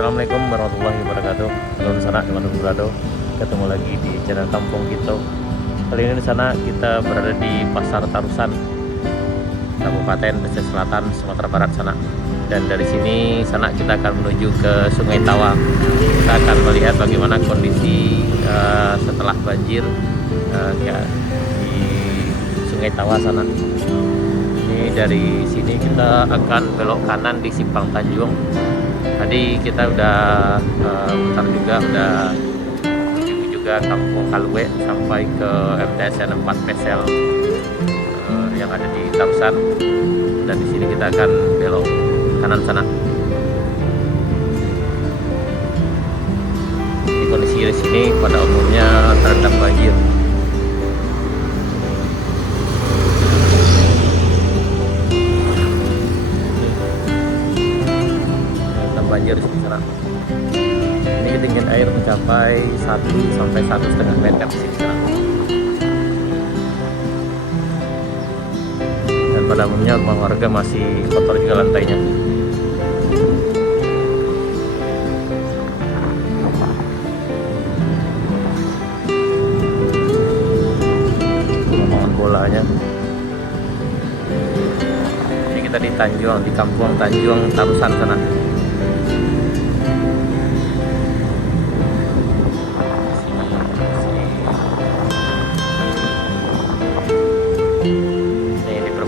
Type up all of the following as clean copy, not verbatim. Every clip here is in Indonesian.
Assalamualaikum warahmatullahi wabarakatuh. Halo di sana teman-teman berado, ketemu lagi di channel Kampung Kita. Kali ini di sana kita berada di Pasar Tarusan, Kabupaten Pesisir Selatan, Sumatera Barat sana. Dan dari sini sana kita akan menuju ke Sungai Tawa. Kita akan melihat bagaimana kondisi setelah banjir ya, di Sungai Tawa sana. Ini dari sini kita akan belok kanan di Simpang Tanjung. Tadi kita udah putar juga, udah menuju juga Kampung Kalue sampai ke MTSN 4 Pesel yang ada di Tarusan. Dan di sini kita akan belok kanan sana. Di kondisi di sini pada umumnya terendam banjir. Banjir di sana. Ini ketinggian air mencapai 1 sampai 1,5 meter di sini sana. Dan pada umumnya rumah warga masih kotor juga lantainya. Lapangan bolanya. Ini kita di Tanjung, di Kampung Tanjung Tarusan sana.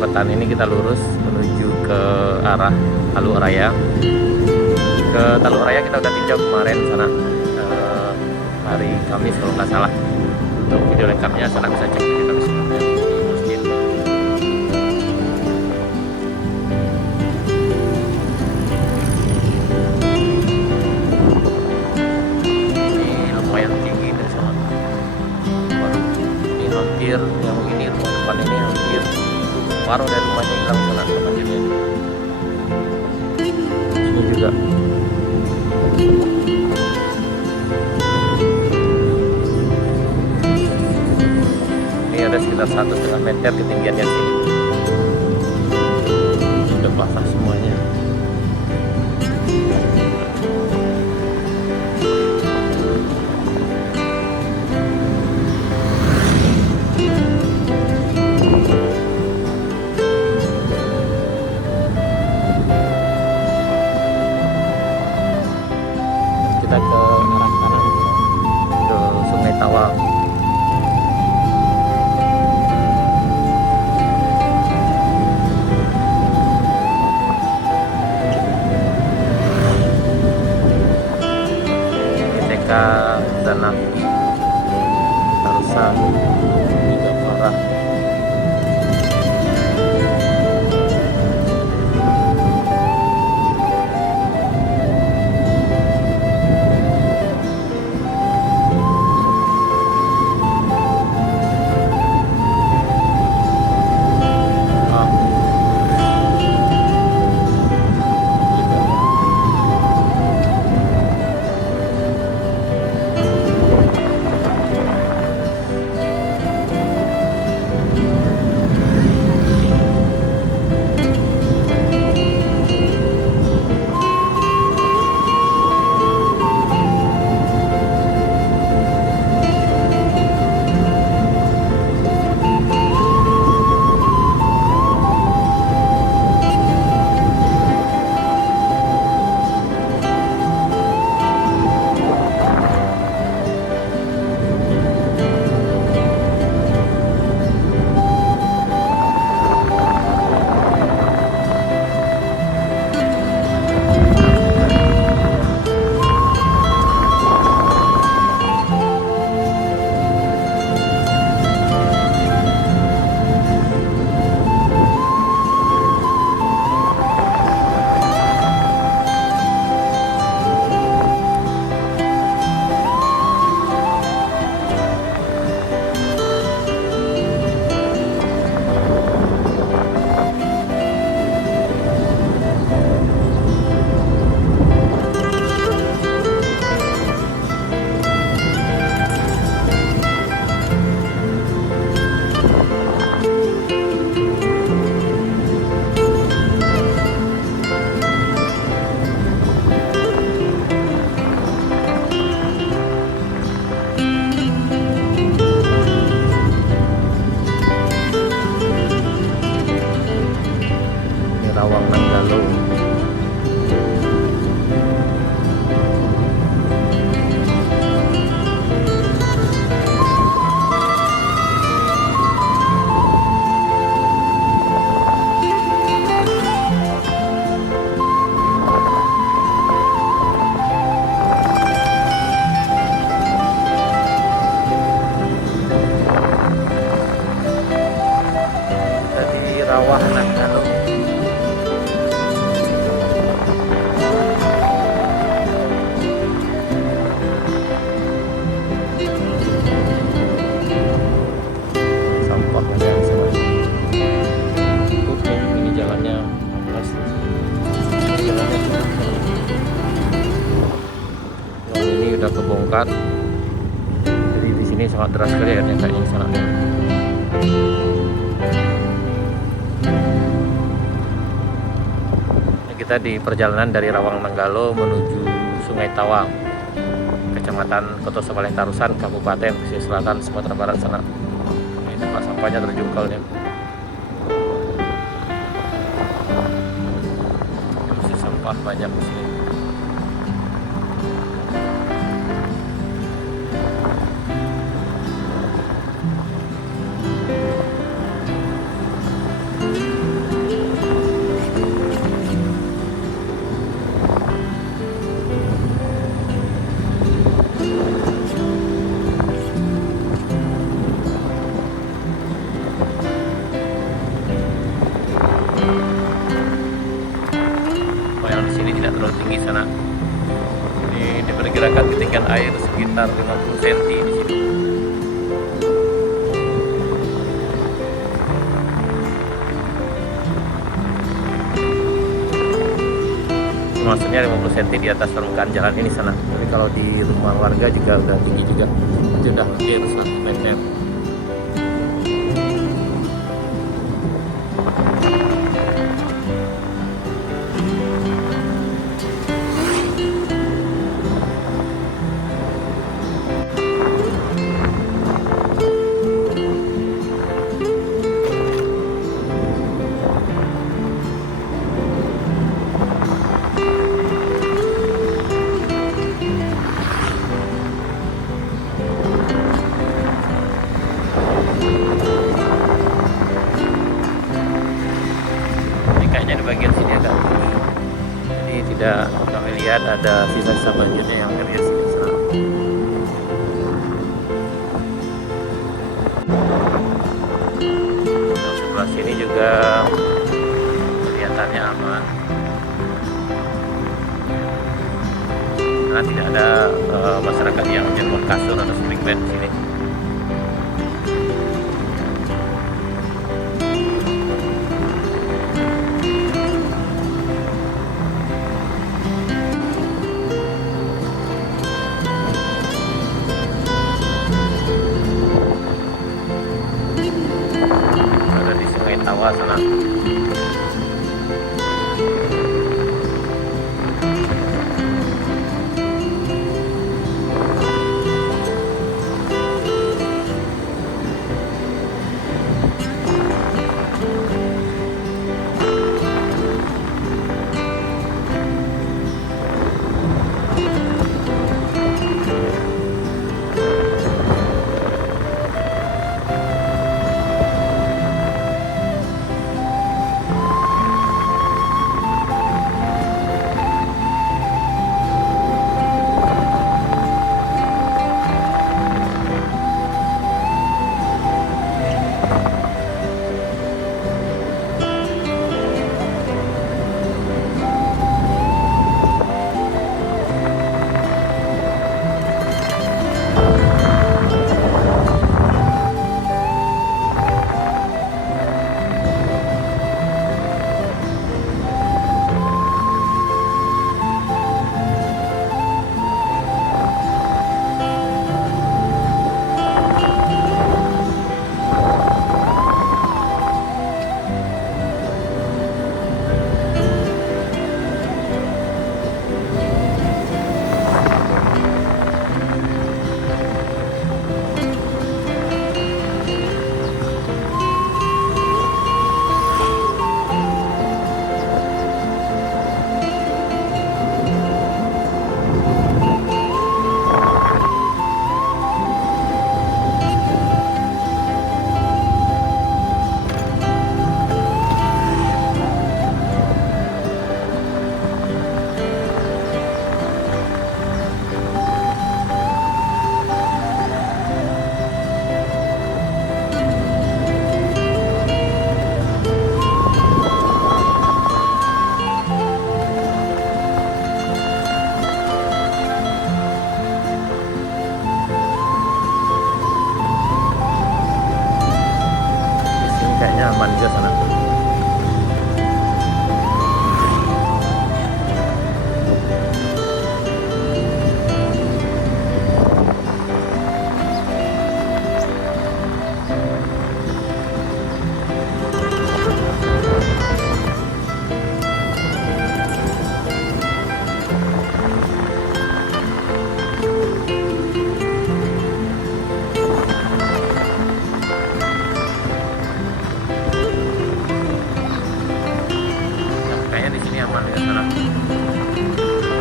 Perempatan ini kita lurus menuju ke arah Taluk Raya. Ke Taluk Raya kita udah tinjau kemarin sana, hari Kamis kalau nggak salah. Untuk video lengkapnya sana bisa cek video kami sebelumnya di masjid. Ini lumayan tinggi dari sana. Waduh, ini hampir yang ini rumah depan ini hampir paruh dari rumahnya hilang sana banjirnya. Ini juga. Ini ada sekitar 1,5 meter ketinggiannya sini. Sudah basah semuanya. Kita ke arah kanan ke Sungai Tawa. TK Zanafi Tarusan juga parah. sudah kebongkar. Jadi di sini sangat deras sekali airnya kayaknya di sana. Ini kita di perjalanan dari Rawangnanggalo menuju Sungai Tawang, Kecamatan Kotosobaleh Tarusan, Kabupaten Pesisir Selatan, Sumatera Barat sana. Ini tempat sampahnya terjungkal nih. Masih sampah banyak di sini. Di sini tidak terlalu tinggi sana. Ini diperkirakan ketinggian air sekitar 50 cm di sini. Maksudnya 50 cm di atas permukaan jalan ini sana. Tapi kalau di rumah warga juga udah tinggi juga. Itu udah hampir 100 meter. Kayaknya di bagian sini agak tinggi, jadi tidak kami lihat ada sisa-sisa banjirnya yang dari sini sana. Yang sebelah sini juga kelihatannya aman karena tidak ada masyarakat yang jemur kasur atau sleeping bed di sini. Tawa sana.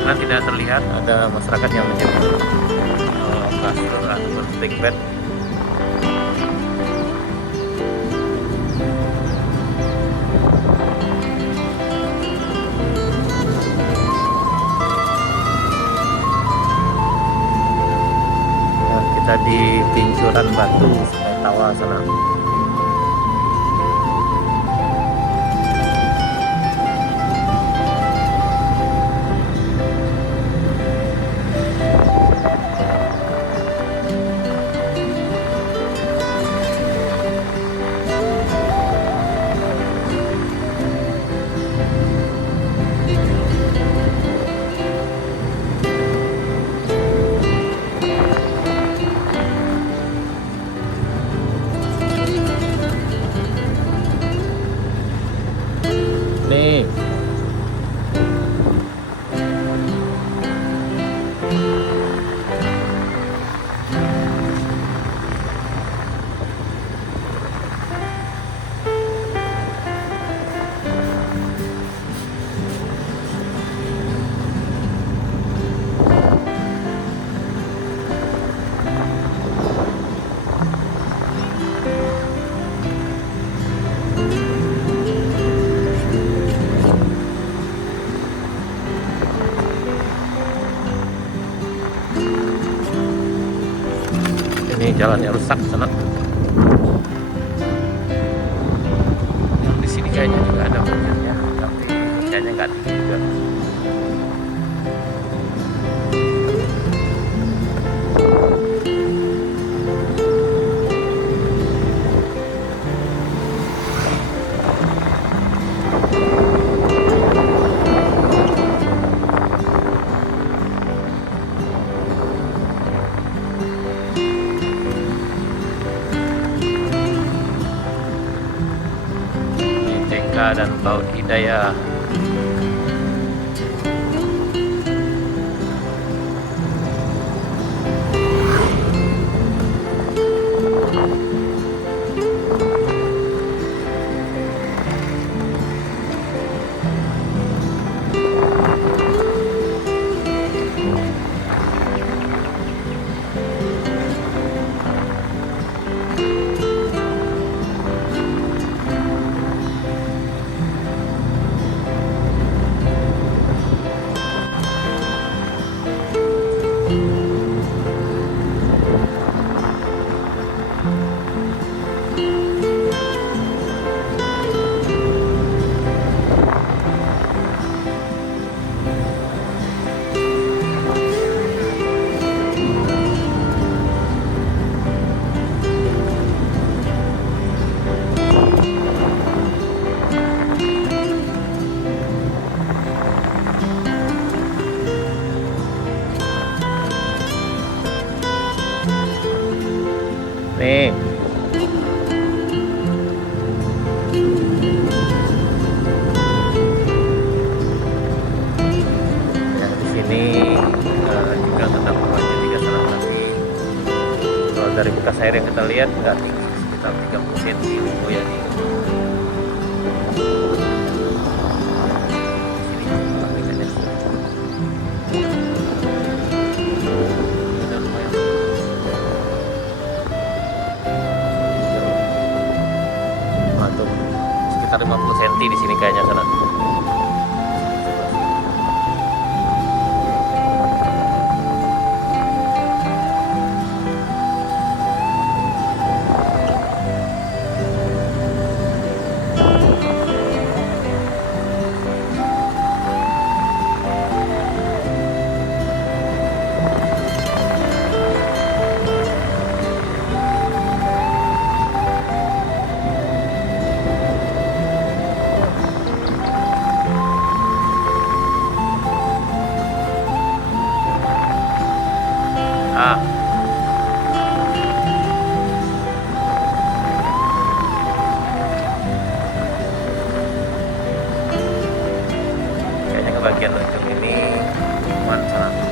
karena tidak terlihat ada masyarakat yang menjemur kasur ataupun spring bed. Nah, kita di Pincuran Batu Sungai Tawa sana. Nih, ini jalannya rusak sana. Yang di sini kayaknya juga ada banjirnya, tapi kayaknya nggak tinggi juga. Dan Laut Hidayah. Nih, yang di sini juga terdapat banjir juga sana, tapi kalau dari bekas air yang kita lihat nggak tinggi, sekitar 30 cm ya. Sekitar 50 cm di sini kayaknya sana. Ah, kayaknya ke bagian ujung ini cuman sana.